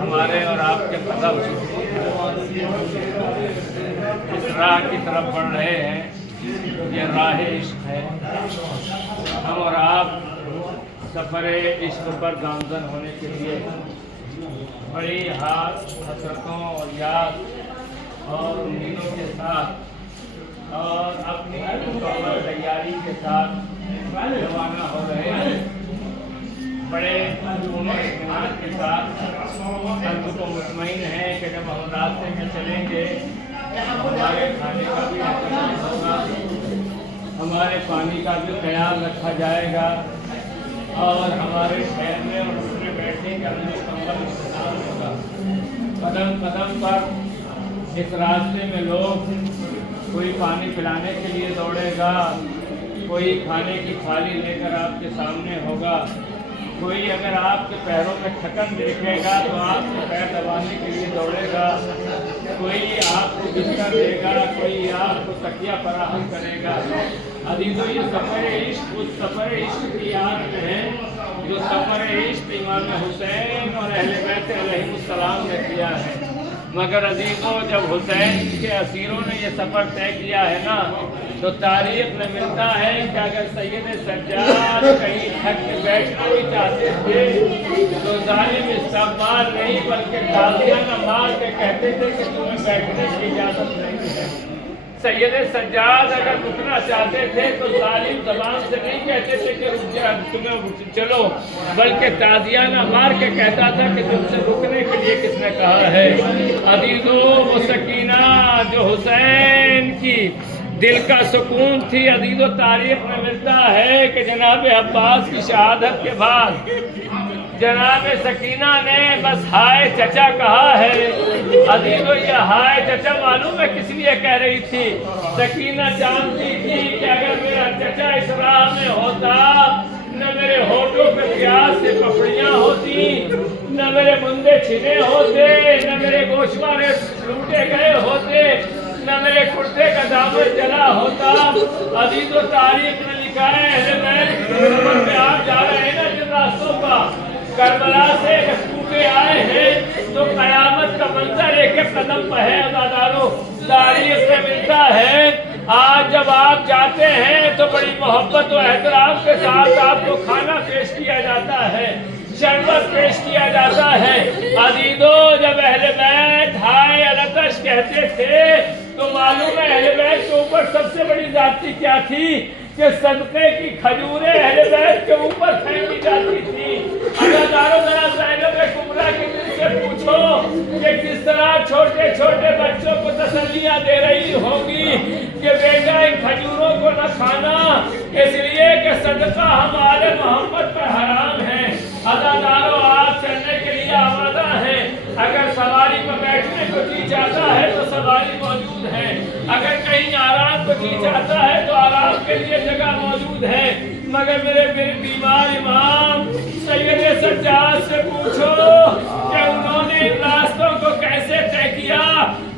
ہمارے اور آپ کے قدم اس راہ کی طرف بڑھ رہے ہیں، یہ راہ عشق ہے۔ ہم اور آپ سفر عشق پر گامزن ہونے کے لیے بڑی حسرتوں اور یاد اور امیدوں کے ساتھ اور اپنی مکمل تیاری کے ساتھ روانہ ہو رہے ہیں۔ بڑے اطمینان کے ساتھ قلب کو مطمئن ہے کہ جب ہم راستے میں چلیں گے ہمارے کھانے کا بھی انتظام ہوگا، ہمارے پانی کا بھی خیال رکھا جائے گا اور ہمارے ٹھہرنے اور اٹھنے بیٹھنے کا بھی مکمل انتظام ہوگا۔ قدم قدم پر اس راستے میں لوگ کوئی پانی پلانے کے لیے دوڑے گا، کوئی کھانے کی تھالی لے کر آپ کے سامنے ہوگا، کوئی اگر آپ کے پیروں میں تھکن دیکھے گا تو آپ کے پیر دبانے کے لیے دوڑے گا، کوئی آپ کو بستر دے گا، کوئی آپ کو تکیہ فراہم کرے گا۔ عزیزو، یہ سفر عشق اس سفر عشق کی یاد میں ہے جو سفر عشق امام حسین اور اہل بیت علیہم السلام نے کیا ہے۔ مگر عزیزوں، جب حسین کے اسیروں نے یہ سفر طے کیا ہے نا تو تاریخ میں ملتا ہے کہ اگر سید سجاد کہیں تھک کے بیٹھنا بھی چاہتے تھے تو ظالم استقبال نہیں بلکہ تازیانہ مار کے کہتے تھے کہ تمہیں بیٹھنے کی اجازت نہیں ہے۔ سید سجاد اگر رکنا چاہتے تھے تو ظالم زبان سے نہیں کہتے تھے کہ تمہیں چلو، بلکہ تازیانہ مار کے کہتا تھا کہ تم سے رکنے کے لیے کس نے کہا ہے۔ عزیزو، وہ سکینہ جو حسین کی دل کا سکون تھی، عزیزو تاریخ میں ملتا ہے کہ جناب عباس کی شہادت کے بعد جناب سکینہ نے بس ہائے چچا کہا ہے۔ عزیزو، یہ ہائے چچا معلوم ہے کس لیے کہہ رہی تھی؟ سکینہ جانتی تھی کہ اگر میرا چچا اس راہ میں ہوتا نہ میرے ہونٹوں پہ پیاز سے پپڑیاں ہوتی، نہ میرے مندے چھنے ہوتے، نہ میرے گوشوارے لوٹے گئے ہوتے، نہ میرے کرتے کا دامن جلا ہوتا۔ عزیزو، تاریخ میں لکھا ہے اہل بیت سفر پہ آپ جا رہے ہیں نا جن راستوں کا، کربلا سے کوفے آئے ہیں تو قیامت کا منظر ایک ایک قدم پہ ہے۔ عزادارو، تاریخ سے ملتا ہے آج جب آپ جاتے ہیں تو بڑی محبت و احترام کے ساتھ آپ کو کھانا پیش کیا جاتا ہے، شربت پیش کیا جاتا ہے۔ عزیزو، جب اہل بیت ہائے العطش کہتے تھے تو معلوم ہے اہل بیت کے اوپر سب سے بڑی ذاتی کیا تھی کہ صدقے کی کھجوریں اہل بیت کے اوپر پھینکی جاتی تھی۔ عزادارو، ذرا زینب کبریٰ کے دل سے پوچھو کہ کس طرح چھوٹے چھوٹے بچوں کو تسلیاں دے رہی ہوگی کہ بیٹا ان کھجوروں کو نہ کھانا، اس لیے کہ صدقہ ہمارے محمد پر حرام ہے۔ عزادارو، آپ چلنے کے لیے آمادہ ہیں، اگر سواری پر بیٹھنے کو جی چاہتا ہے تو سواری موجود ہے، اگر کہیں آرام کو جی چاہتا ہے تو آرام کے لیے جگہ موجود ہے۔ مگر میرے بیمار امام سید سجاد سے پوچھو کہ انہوں نے ان راستوں کو کیسے طے کیا۔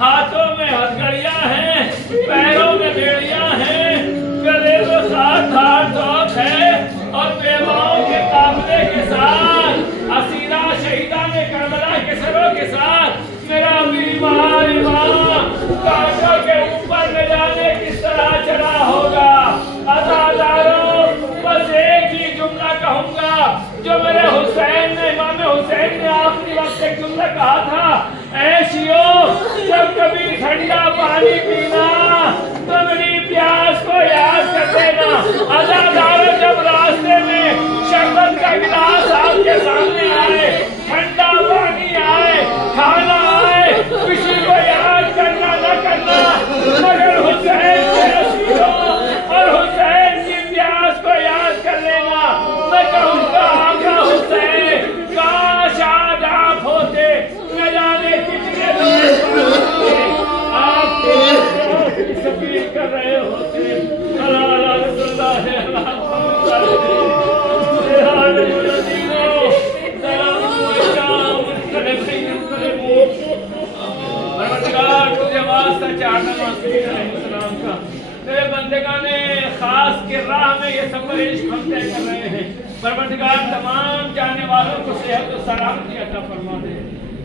ہاتھوں میں ہتھکڑیاں ہیں، پیروں میں بیڑیاں ہیں، گلے میں ساتھ دھار چوک ہے اور بیواؤں کے قافلے کے ساتھ اسیرہ شہیدان کربلا کے سروں کے ساتھ میرا بیمار امام کانٹوں کے اوپر نہ جانے کس طرح چلا ہوگا۔ عزادارو، بس ایک ہی جملہ کہوں گا جو میرے حسین نے، امام حسین نے آخری وقت ایک جملہ کہا تھا، اے شیو، جب کبھی ٹھنڈا پانی پینا تو میری پیاس کو یاد کر دینا۔ عزادارو، جب راستے میں شربت کا گلاس آپ کے سامنے آئے، ٹھنڈا پانی آئے، کھانا آئے، کسی کو یاد کرنا نہ کرنا، مگر حسین کے اسیروں اور حسین کی پیاس کو یاد کر لینا۔ میں کہوں گا آقا حسین کاش آج آپ ہوتے، نہ جانے کتنے لوگ آپ کے سفیر کر رہے ہوتے۔ اللہ رسول اللہ میرے بندگان خاص کے راہ میں یہ سفر عشق ہم طے کر رہے ہیں۔ پروردگار تمام جانے والوں کو صحت و سلامتی عطا فرما دے۔